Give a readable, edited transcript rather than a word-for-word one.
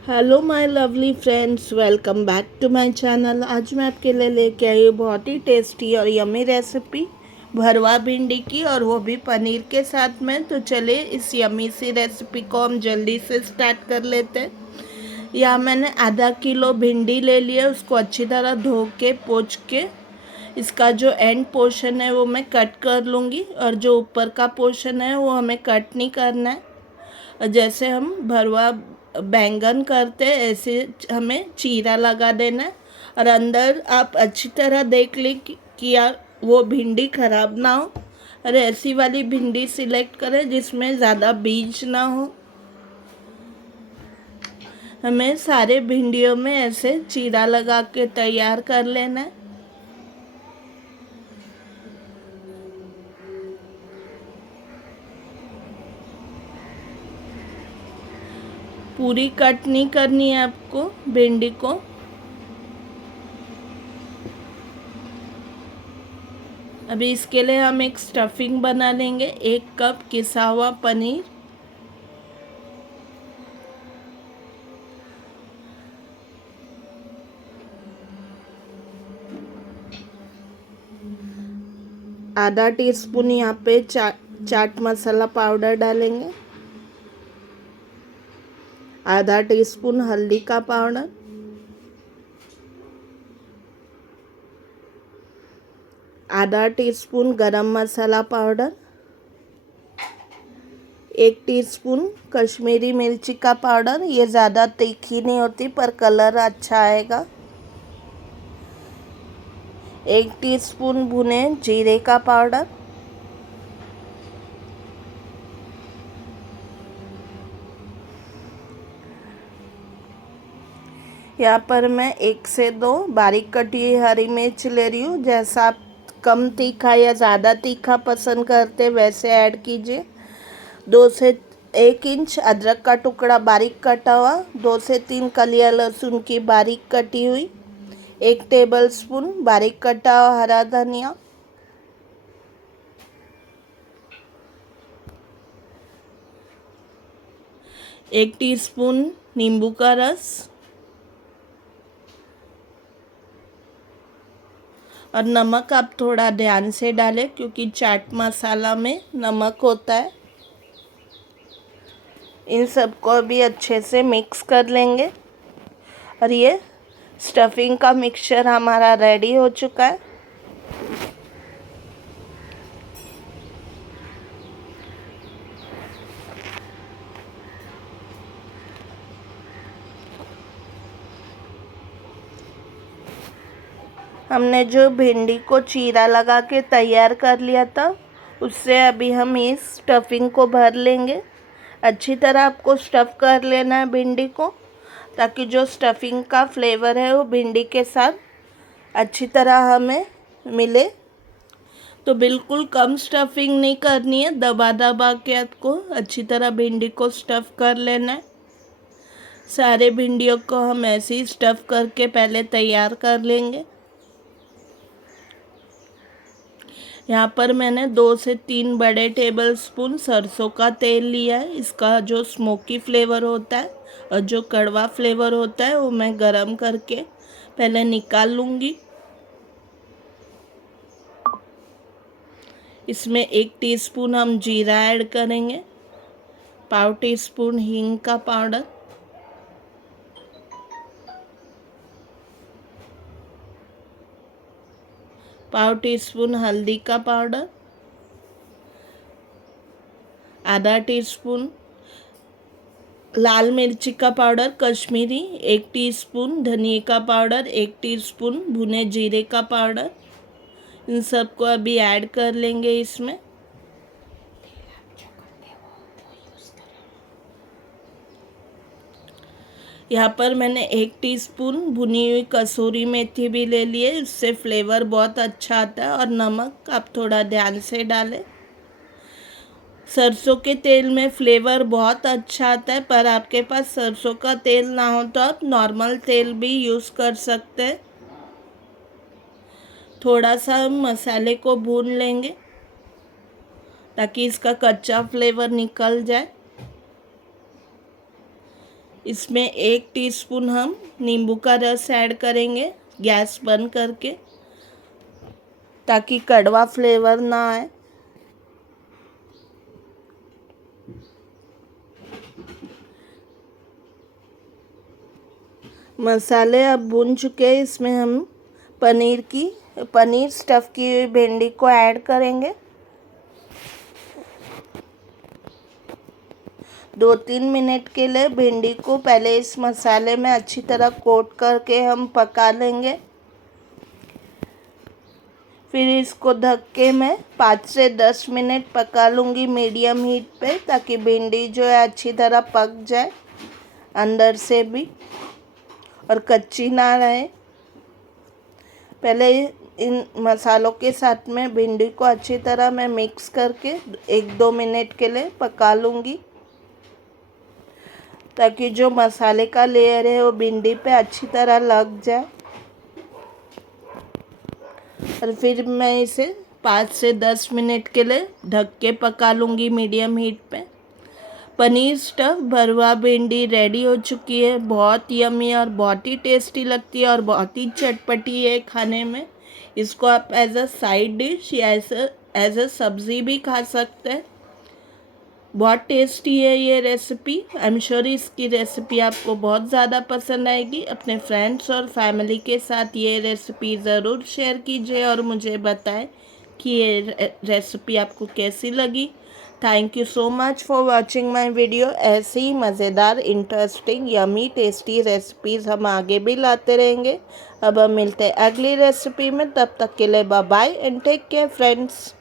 Hello my lovely friends, welcome back to my channel. आज मैं आपके लिए लेके आई हूँ बहुत ही टेस्टी और यम्मी रेसिपी भरवा भिंडी की, और वो भी पनीर के साथ में। तो चलिए इस यम्मी सी रेसिपी को हम जल्दी से स्टार्ट कर लेते हैं। यहाँ मैंने आधा किलो भिंडी ले लिया, उसको अच्छी तरह धो के पोंछ के इसका जो एंड पोर्शन है वो मैं कट कर लूँगी, और जो ऊपर का पोर्शन है वो हमें कट नहीं करना है। जैसे हम भरवा बैंगन करते हैं ऐसे हमें चीरा लगा देना है। और अंदर आप अच्छी तरह देख लें कि यार वो भिंडी ख़राब ना हो, और ऐसी वाली भिंडी सिलेक्ट करें जिसमें ज़्यादा बीज ना हो। हमें सारे भिंडियों में ऐसे चीरा लगा के तैयार कर लेना है। पूरी कट नहीं करनी है आपको भिंडी को। अभी इसके लिए हम एक स्टफिंग बना लेंगे। 1 कप किसा हुआ पनीर, आधा टीस्पून यहाँ पे चाट मसाला पाउडर डालेंगे, आधा टीस्पून हल्दी का पाउडर, आधा टीस्पून गरम मसाला पाउडर, 1 टीस्पून कश्मीरी मिर्ची का पाउडर। ये ज़्यादा तीखी नहीं होती पर कलर अच्छा आएगा। 1 टीस्पून भुने जीरे का पाउडर, यहाँ पर मैं 1 से 2 बारीक कटी हुई हरी मिर्च ले रही हूँ। जैसा आप कम तीखा या ज़्यादा तीखा पसंद करते वैसे ऐड कीजिए। 2 से 1 इंच अदरक का टुकड़ा बारीक कटा हुआ, 2 से 3 कलियां लहसुन की बारीक कटी हुई, 1 टेबलस्पून बारीक कटा हुआ हरा धनिया, 1 टीस्पून नींबू का रस, और नमक आप थोड़ा ध्यान से डालें क्योंकि चाट मसाला में नमक होता है। इन सबको भी अच्छे से मिक्स कर लेंगे, और ये स्टफिंग का मिक्सचर हमारा रेडी हो चुका है। हमने जो भिंडी को चीरा लगा के तैयार कर लिया था उससे अभी हम इस स्टफिंग को भर लेंगे। अच्छी तरह आपको स्टफ़ कर लेना है भिंडी को, ताकि जो स्टफिंग का फ्लेवर है वो भिंडी के साथ अच्छी तरह हमें मिले। तो बिल्कुल कम स्टफिंग नहीं करनी है, दबा दबा के आपको अच्छी तरह भिंडी को स्टफ़ कर लेना है। सारे भिंडियों को हम ऐसे ही स्टफ़ करके पहले तैयार कर लेंगे। यहाँ पर मैंने 2 से 3 बड़े टेबलस्पून सरसों का तेल लिया है। इसका जो स्मोकी फ्लेवर होता है और जो कड़वा फ्लेवर होता है वो मैं गरम करके पहले निकाल लूँगी। इसमें 1 टीस्पून हम जीरा ऐड करेंगे, ½ टीस्पून हींग का पाउडर, ½ टीस्पून हल्दी का पाउडर, आधा टीस्पून लाल मिर्ची का पाउडर कश्मीरी, 1 टीस्पून धनिया का पाउडर, 1 टीस्पून भुने जीरे का पाउडर। इन सबको अभी ऐड कर लेंगे इसमें। यहाँ पर मैंने 1 टीस्पून भुनी हुई कसूरी मेथी भी ले ली है, इससे फ्लेवर बहुत अच्छा आता है। और नमक आप थोड़ा ध्यान से डालें। सरसों के तेल में फ्लेवर बहुत अच्छा आता है, पर आपके पास सरसों का तेल ना हो तो आप नॉर्मल तेल भी यूज़ कर सकते हैं। थोड़ा सा हम मसाले को भून लेंगे ताकि इसका कच्चा फ्लेवर निकल जाए। इसमें 1 टीस्पून हम नींबू का रस ऐड करेंगे गैस बंद करके, ताकि कड़वा फ्लेवर ना आए। मसाले अब भून चुके हैं। इसमें हम पनीर स्टफ़ की हुई भिंडी को ऐड करेंगे। 2-3 मिनट के लिए भिंडी को पहले इस मसाले में अच्छी तरह कोट करके हम पका लेंगे। फिर इसको ढक के मैं 5 से 10 मिनट पका लूँगी मीडियम हीट पे, ताकि भिंडी जो है अच्छी तरह पक जाए अंदर से भी और कच्ची ना रहे। पहले इन मसालों के साथ में भिंडी को अच्छी तरह मैं मिक्स करके 1-2 मिनट के लिए पका लूँगी, ताकि जो मसाले का लेयर है वो भिंडी पे अच्छी तरह लग जाए। और फिर मैं इसे 5 से 10 मिनट के लिए ढक के पका लूँगी मीडियम हीट पे। पनीर स्टफ़ भरवा भिंडी रेडी हो चुकी है। बहुत यमी और बहुत ही टेस्टी लगती है और बहुत ही चटपटी है खाने में। इसको आप एज अ साइड डिश या एज अ सब्ज़ी भी खा सकते हैं। बहुत टेस्टी है ये रेसिपी। आई एम श्योर इसकी रेसिपी आपको बहुत ज़्यादा पसंद आएगी। अपने फ्रेंड्स और फैमिली के साथ ये रेसिपी ज़रूर शेयर कीजिए और मुझे बताएं कि ये रेसिपी आपको कैसी लगी। Thank you so much for watching my video. ऐसी ही मज़ेदार, इंटरेस्टिंग, यमी, टेस्टी रेसिपीज़ हम आगे भी लाते रहेंगे। अब हम मिलते हैं अगली रेसिपी में। तब तक के लिए bye bye and take care friends.